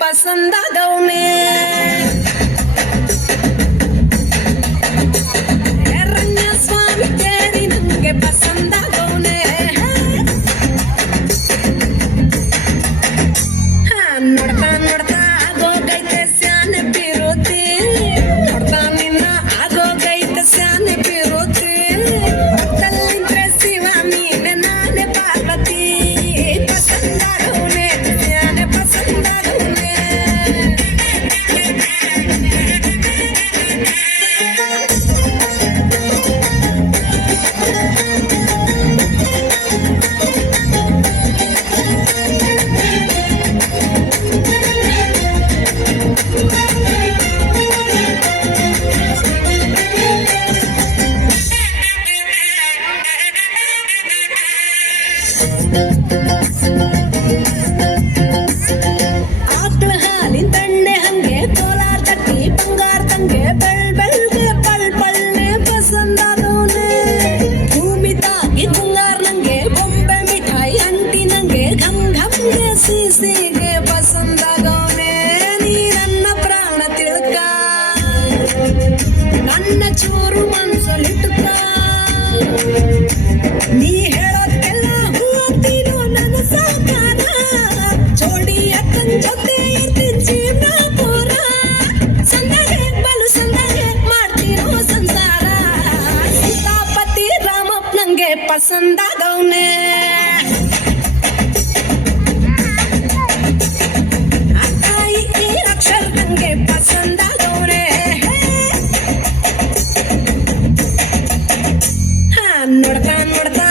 ಪಸಂದಾಗವನೇ ಎರಣ್ಯ ಸ್ವಾಮಿ ಕೇಳಿ ನಂಗೆ ಪಸಂದಾಗವನೇ ನೋಡ್ತಾ ನೋಡ್ತಾ ಆಗೋಗೈತೆ ಸ್ಯಾನೆ ಬಿರುತಿ ನೋಡ್ತಾ ನಿನ್ನ ಆಗೋಗೈತೆ ಸ್ಯಾನೆ ಬಿರುತಿ ಪಕ್ಕದಲ್ಲಿದ್ರೆ ಶಿವ ನೀನೆ ನಾನೇ ಪಾರ್ವತಿ ಪಸಂದಾಗವನೇ ಸ್ಯಾನೆ ಪಸಂದಾಗವನೇ ಆಕಳ ಹಾಲಿನ ತಣ್ಣೆ ಹಂಗೆ ಕೋಲಾರ ತಟ್ಟಿ ಬಂಗಾರ ತಂಗೆ ಬೆಳ್ ಬೆಳ್ಗೆ ಪಳ್ ಪಳ್ಳೆ ಪಸಂದಾದವನೇ ಭೂಮಿ ತಾಗಿ ತುಂಗಾರ ನಂಗೆ ಬೊಂಬೆ ಮಿಠಾಯಿ ಅಂಟಿ ನಂಗೆ ಘಮ್ ಘಮ್ಗೆ ಸೀಸಿಗೆ ಪಸಂದಾಗವನೇ ನೀ ನನ್ನ ಪ್ರಾಣ ತಿಳ್ಕ ನನ್ನ ಚೂರು ಮನ್ಸಲ್ಲಿಟ್ಟುಕ ನೀ ಹೇಳೋದಕ್ಕೆಲ್ಲ ಹೂವಂತೀನೋ ನನ್ನ ಸಾಕಾರ ಜೋಡಿ ಅಕ್ಕನ ಜೊತೆ ಇರ್ತೀನಿ ಜೀವನ ಪೂರ ಸಂದಾಗೆ ಬಲು ಸಂದಾಗೆ ಮಾಡ್ತೀನೋ ಸಂಸಾರ ಸೀತಾಪತಿ ರಾಮಪ್ಪ ನಂಗೆ ಪಸಂದಾಗವನೇ ಅಕ್ಕಾಯಿ ಈ ಅಕ್ಷರ ನಂಗೆ ಪಸಂದಾಗವನೇ ನೋಡ್ತಾ ನೋಡ್ತಾ